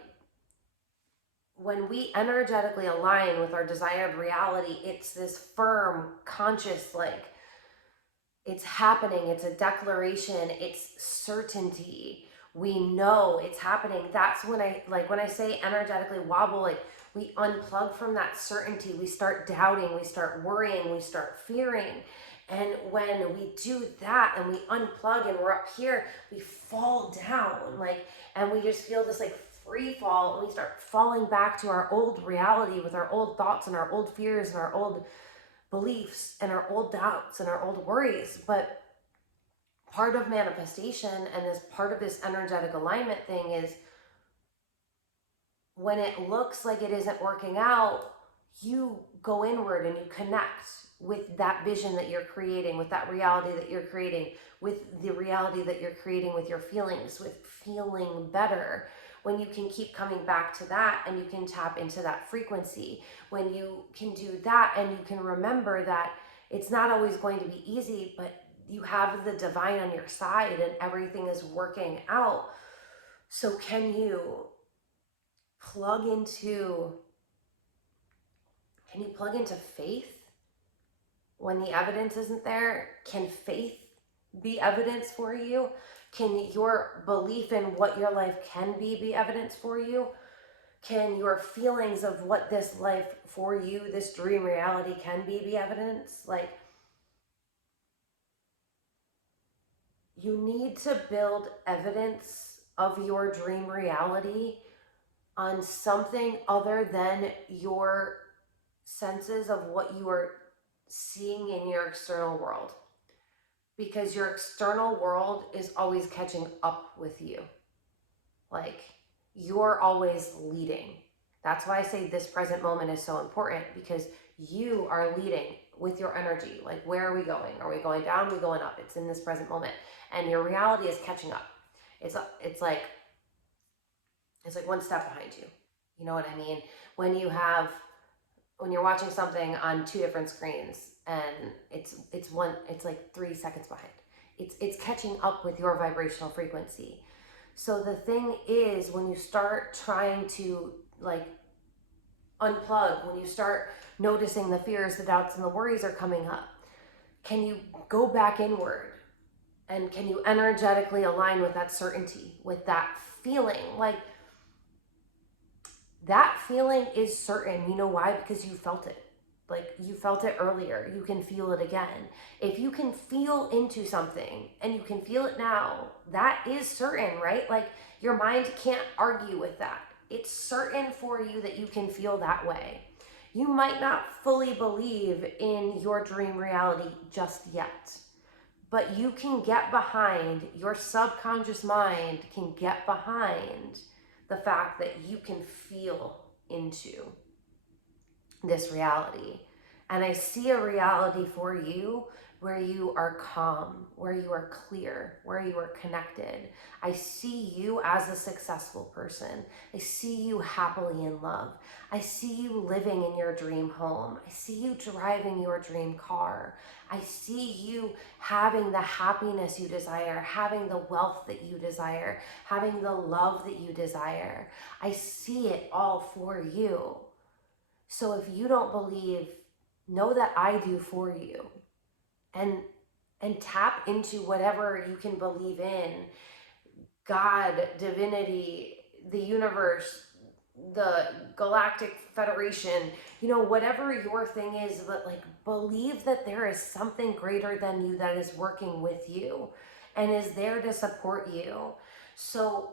when we energetically align with our desired reality, it's this firm, conscious, like, it's happening, it's a declaration, it's certainty. We know it's happening. That's when when I say energetically wobble, like, we unplug from that certainty. We start doubting, we start worrying, we start fearing. And when we do that and we unplug and we're up here, we fall down, and we just feel this free fall, and we start falling back to our old reality with our old thoughts and our old fears and our old beliefs and our old doubts and our old worries. But part of manifestation and this part of this energetic alignment thing is, when it looks like it isn't working out, you go inward and you connect with that vision that you're creating, with that reality that you're creating, with the reality that you're creating with your feelings, with feeling better. When you can keep coming back to that and you can tap into that frequency, when you can do that and you can remember that it's not always going to be easy, but you have the divine on your side and everything is working out. So can you plug into faith when the evidence isn't there? Can faith be evidence for you? Can your belief in what your life can be evidence for you? Can your feelings of what this life for you, this dream reality can be evidence? Like, you need to build evidence of your dream reality on something other than your senses of what you are seeing in your external world. Because your external world is always catching up with you. Like, you're always leading. That's why I say this present moment is so important, because you are leading with your energy. Like, where are we going? Are we going down? Are we going up? It's in this present moment. And your reality is catching up. It's like one step behind you. You know what I mean? When you're watching something on two different screens and it's like 3 seconds behind. It's catching up with your vibrational frequency. So the thing is, when you start trying to unplug, when you start noticing the fears, the doubts, and the worries are coming up, can you go back inward? And can you energetically align with that certainty, with that feeling? Like, that feeling is certain. You know why? Because you felt it. Like, you felt it earlier. You can feel it again. If you can feel into something and you can feel it now, that is certain, right? Like, your mind can't argue with that. It's certain for you that you can feel that way. You might not fully believe in your dream reality just yet, but you can get behind, your subconscious mind can get behind the fact that you can feel into this reality. And I see a reality for you where you are calm, where you are clear, where you are connected. I see you as a successful person. I see you happily in love. I see you living in your dream home. I see you driving your dream car. I see you having the happiness you desire, having the wealth that you desire, having the love that you desire. I see it all for you. So if you don't believe, know that I do for you. And tap into whatever you can believe in. God, divinity, the universe, the galactic federation, whatever your thing is, but like believe that there is something greater than you that is working with you and is there to support you. So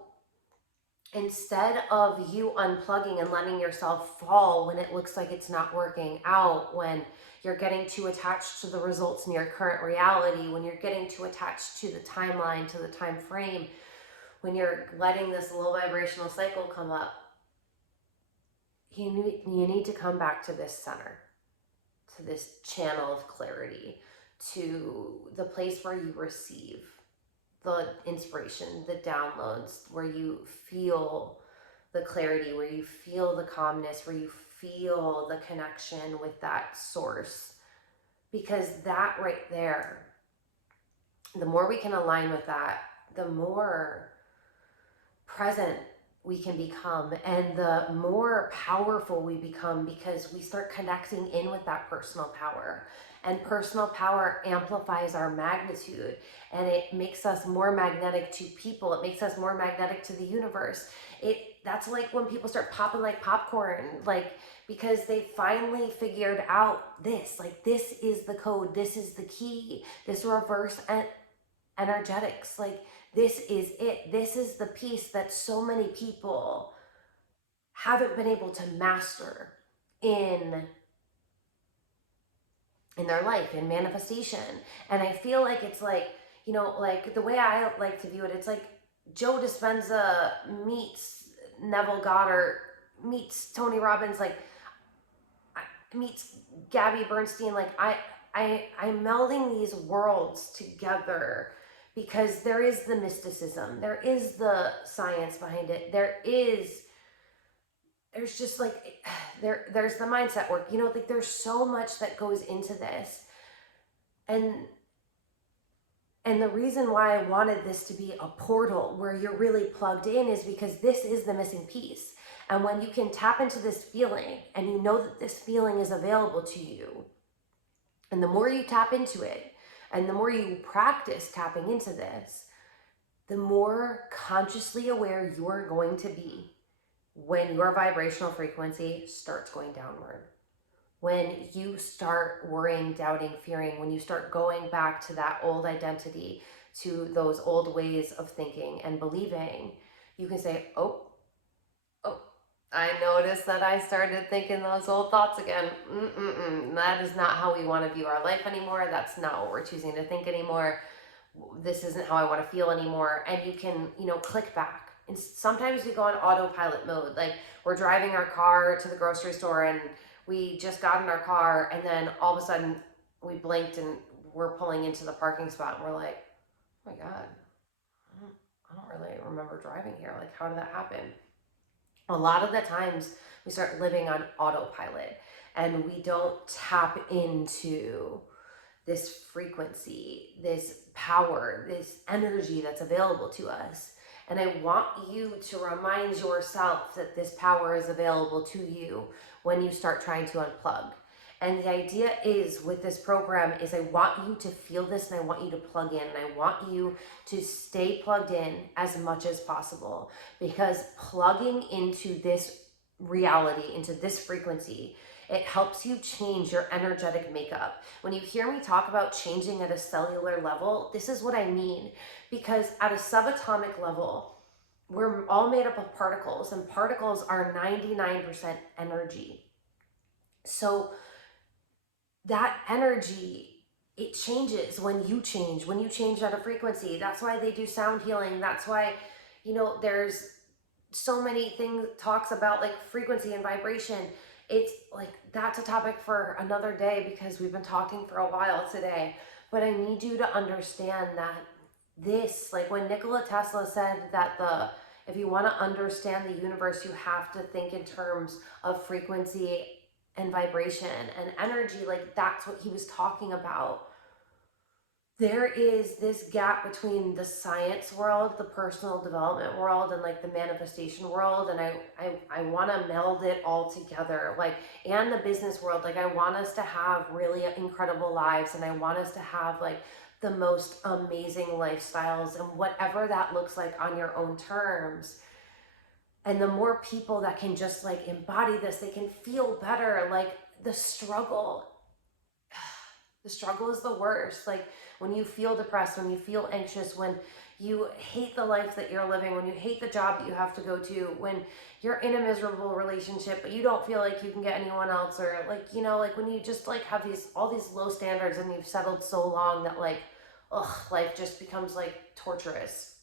instead of you unplugging and letting yourself fall when it looks like it's not working out, when you're getting too attached to the results in your current reality, when you're getting too attached to the timeline, to the time frame, when you're letting this low vibrational cycle come up, you need to come back to this center, to this channel of clarity, to the place where you receive the inspiration, the downloads, where you feel the clarity, where you feel the calmness, where you feel the connection with that source. Because that right there, the more we can align with that, the more present we can become, and the more powerful we become, because we start connecting in with that personal power. And personal power amplifies our magnitude, and it makes us more magnetic to people. It makes us more magnetic to the universe. That's like when people start popping like popcorn, like, because they finally figured out this, like, this is the code, this is the key, this reverse energetics, like, this is it. This is the piece that so many people haven't been able to master in their life, in manifestation. And I feel like it's like, like the way I like to view it, it's like Joe Dispenza meets Neville Goddard, meets Tony Robbins, like meets Gabby Bernstein. Like I'm melding these worlds together because there is the mysticism, there is the science behind it, there's just like, there's the mindset work, like there's so much that goes into this. And the reason why I wanted this to be a portal where you're really plugged in is because this is the missing piece. And when you can tap into this feeling, and you know that this feeling is available to you, and the more you tap into it, and the more you practice tapping into this, the more consciously aware you're going to be when your vibrational frequency starts going downward. When you start worrying, doubting, fearing, when you start going back to that old identity, to those old ways of thinking and believing, you can say, oh, I noticed that I started thinking those old thoughts again. That is not how we want to view our life anymore. That's not what we're choosing to think anymore. This isn't how I want to feel anymore. And you can, click back. And sometimes we go on autopilot mode. Like, we're driving our car to the grocery store and we just got in our car, and then all of a sudden we blinked and we're pulling into the parking spot, and we're like, oh my God, I don't really remember driving here. Like, how did that happen? A lot of the times we start living on autopilot and we don't tap into this frequency, this power, this energy that's available to us. And I want you to remind yourself that this power is available to you when you start trying to unplug. And the idea is, with this program, is I want you to feel this, and I want you to plug in, and I want you to stay plugged in as much as possible, because plugging into this reality, into this frequency, it helps you change your energetic makeup. When you hear me talk about changing at a cellular level, this is what I mean. Because at a subatomic level, we're all made up of particles, and particles are 99% energy. So that energy, it changes when you change at a frequency. That's why they do sound healing. That's why, there's so many things, talks about like frequency and vibration. it's like, that's a topic for another day because we've been talking for a while today. But I need you to understand that this, like when Nikola Tesla said that if you want to understand the universe, you have to think in terms of frequency and vibration and energy, like that's what he was talking about. There is this gap between the science world, the personal development world, and like the manifestation world. And I want to meld it all together, like, and the business world. Like, I want us to have really incredible lives, and I want us to have like the most amazing lifestyles, and whatever that looks like on your own terms. And the more people that can just like embody this, they can feel better. Like the struggle is the worst. Like when you feel depressed, when you feel anxious, when you hate the life that you're living, when you hate the job that you have to go to, when you're in a miserable relationship but you don't feel like you can get anyone else, or like, you know, like when you just like have all these low standards and you've settled so long that like, ugh, life just becomes like torturous.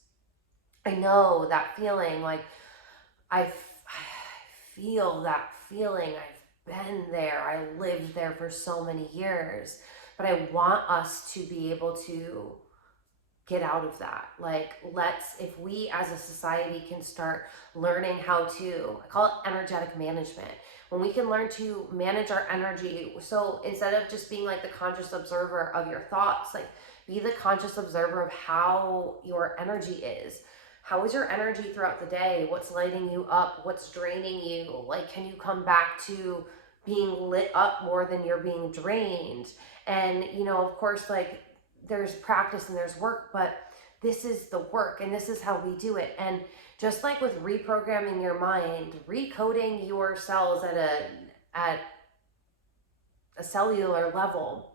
I know that feeling. Like I feel that feeling. I've been there. I lived there for so many years. But I want us to be able to get out of that. Like, if we as a society can start learning how to, I call it energetic management. When we can learn to manage our energy. So instead of just being like the conscious observer of your thoughts, like be the conscious observer of how your energy is. How is your energy throughout the day? What's lighting you up? What's draining you? Like, can you come back to being lit up more than you're being drained? And, you know, of course, like there's practice and there's work, but this is the work and this is how we do it. And just like with reprogramming your mind, recoding your cells at a cellular level,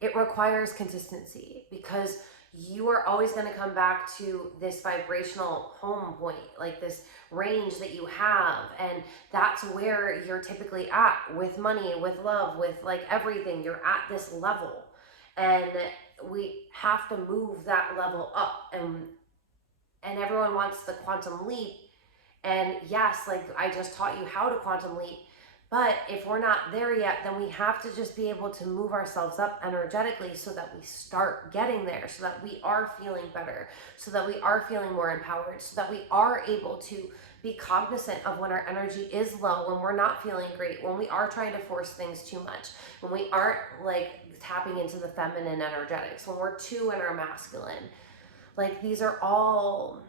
it requires consistency, because you are always going to come back to this vibrational home point, like this range that you have. And that's where you're typically at with money, with love, with like everything. You're at this level, and we have to move that level up. And everyone wants the quantum leap. And yes, like I just taught you how to quantum leap. But if we're not there yet, then we have to just be able to move ourselves up energetically so that we start getting there, so that we are feeling better, so that we are feeling more empowered, so that we are able to be cognizant of when our energy is low, when we're not feeling great, when we are trying to force things too much, when we aren't like tapping into the feminine energetics, when we're too in our masculine. Like these are all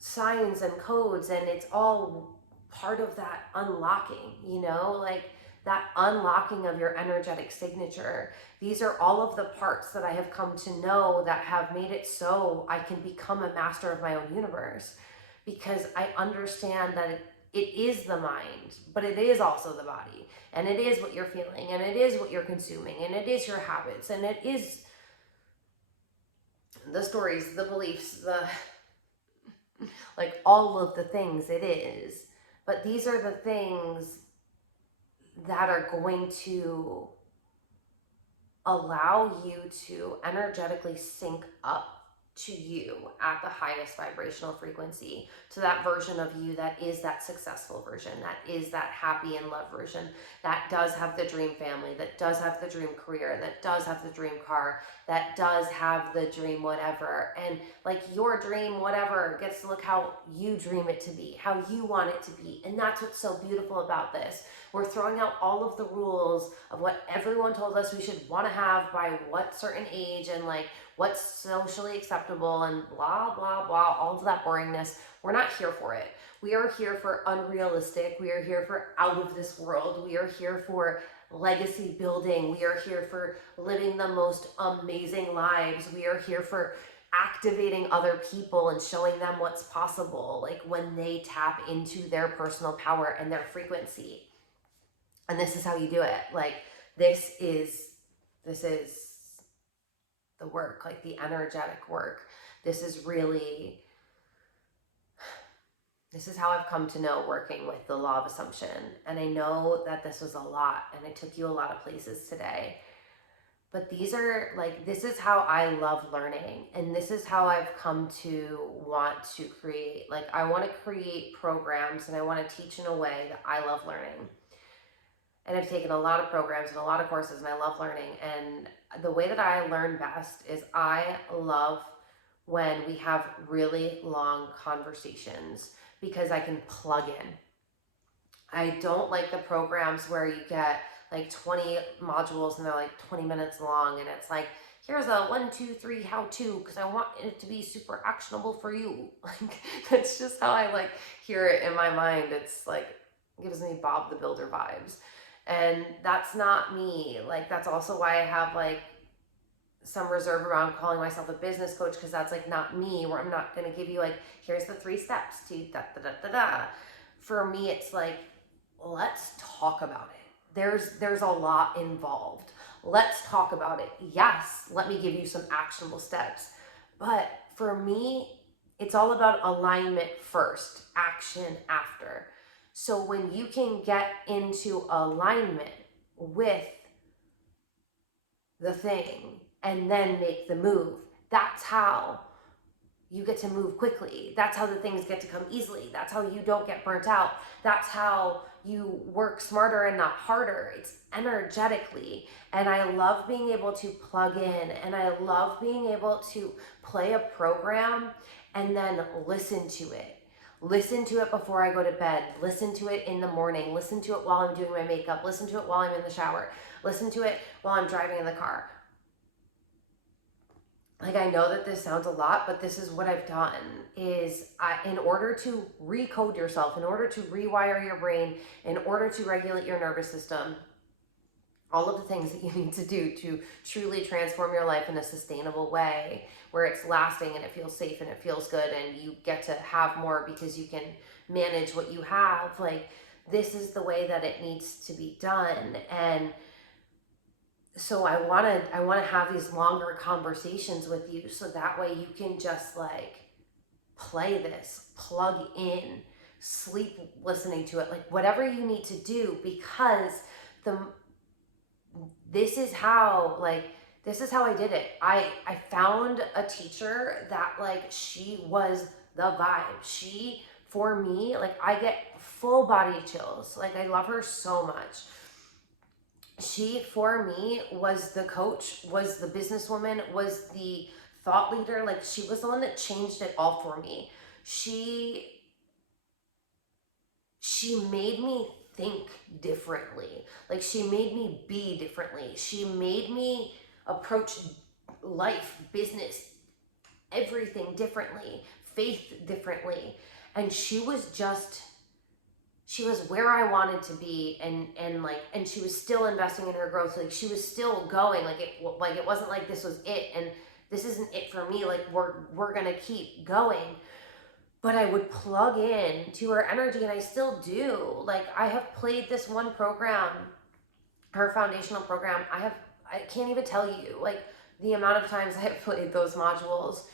signs and codes, and it's all part of that unlocking, you know, like that unlocking of your energetic signature. These are all of the parts that I have come to know that have made it so I can become a master of my own universe, because I understand that it is the mind, but it is also the body, and it is what you're feeling, and it is what you're consuming, and it is your habits, and it is the stories, the beliefs, like all of the things it is. But these are the things that are going to allow you to energetically sync up to you at the highest vibrational frequency, to that version of you that is that successful version, that is that happy and love version, that does have the dream family, that does have the dream career, that does have the dream car, that does have the dream whatever. And like your dream whatever gets to look how you dream it to be, how you want it to be. And that's what's so beautiful about this. We're throwing out all of the rules of what everyone told us we should want to have by what certain age, and like what's socially acceptable, and blah, blah, blah, all of that boringness. We're not here for it. We are here for unrealistic. We are here for out of this world. We are here for legacy building. We are here for living the most amazing lives. We are here for activating other people and showing them what's possible, like when they tap into their personal power and their frequency. And this is how you do it. Like this is the work, like the energetic work. This is how I've come to know working with the law of assumption. And I know that this was a lot, and I took you a lot of places today, But these are like, this is how I love learning. And this is how I've come to want to create. Like, I want to create programs and I want to teach in a way that I love learning. And I've taken a lot of programs and a lot of courses and I love learning. And the way that I learn best is I love when we have really long conversations because I can plug in. I don't like the programs where you get like 20 modules and they're like 20 minutes long and it's like, here's a 1, 2, 3 how to, because I want it to be super actionable for you. Like, that's just how I like hear it in my mind. It's like, gives me Bob the Builder vibes. And that's not me. Like, that's also why I have like some reserve around calling myself a business coach, because that's like not me, where I'm not going to give you like, here's the 3 steps to da da da da da. For me, it's like, let's talk about it. There's a lot involved. Let's talk about it. Yes, let me give you some actionable steps. But for me, it's all about alignment first, action after. So when you can get into alignment with the thing and then make the move, that's how you get to move quickly. That's how the things get to come easily. That's how you don't get burnt out. That's how you work smarter and not harder. It's energetically. And I love being able to plug in, and I love being able to play a program and then listen to it. Listen to it before I go to bed. Listen to it in the morning. Listen to it while I'm doing my makeup. Listen to it while I'm in the shower. Listen to it while I'm driving in the car. Like, I know that this sounds a lot, but this is what I've done is in order to recode yourself, in order to rewire your brain, in order to regulate your nervous system, all of the things that you need to do to truly transform your life in a sustainable way where it's lasting and it feels safe and it feels good and you get to have more because you can manage what you have. Like, this is the way that it needs to be done. And so I want to have these longer conversations with you so that way you can just like play this, plug in, sleep listening to it, like whatever you need to do, because this is how I did it. I found a teacher that like, she was the vibe. She, for me, like, I get full body chills. Like, I love her so much. She, for me, was the coach, was the businesswoman, was the thought leader. Like, she was the one that changed it all for me. She made me think differently. Like, she made me be differently. She made me approach life, business, everything differently, faith differently. And she was where I wanted to be, and she was still investing in her growth. Like, she was still going, it wasn't like this was it and this isn't it for me. Like, we're gonna keep going. But I would plug in to her energy, and I still do. Like, I have played this one program, her foundational program. I can't even tell you like the amount of times I have played those modules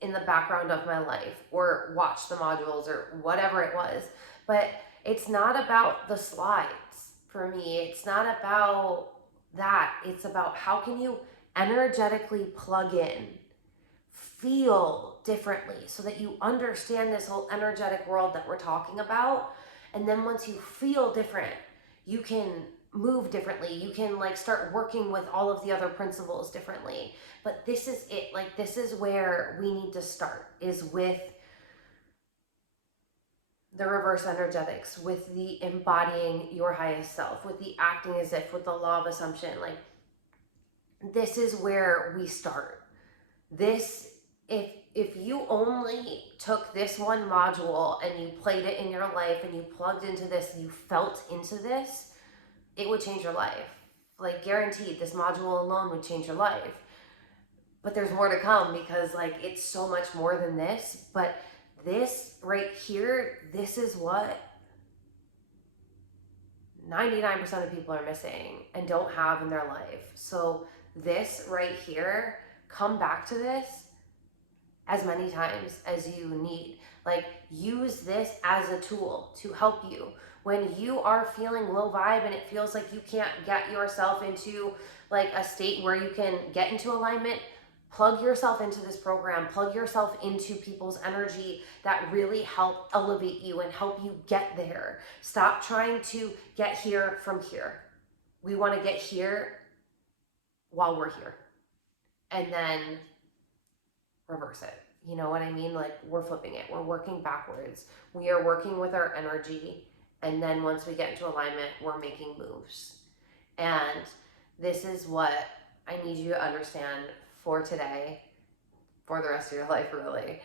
in the background of my life or watched the modules or whatever it was. But it's not about the slides for me. It's not about that. It's about how can you energetically plug in, feel differently so that you understand this whole energetic world that we're talking about. And then once you feel different, you can move differently. You can like start working with all of the other principles differently. But this is it. Like, this is where we need to start, is with the reverse energetics, with the embodying your highest self, with the acting as if, with the law of assumption. Like, this is where we start. This, if you only took this one module and you played it in your life and you plugged into this and you felt into this, it would change your life. Like, guaranteed, this module alone would change your life. But there's more to come, because like, it's so much more than this. But this right here, this is what 99% of people are missing and don't have in their life. So this right here, come back to this as many times as you need. Like, use this as a tool to help you when you are feeling low vibe and it feels like you can't get yourself into like a state where you can get into alignment, plug yourself into this program, plug yourself into people's energy that really help elevate you and help you get there. Stop trying to get here from here. We want to get here while we're here, and then reverse it. You know what I mean? Like, we're flipping it. We're working backwards. We are working with our energy, and then once we get into alignment, we're making moves. And this is what I need you to understand for today, for the rest of your life, really.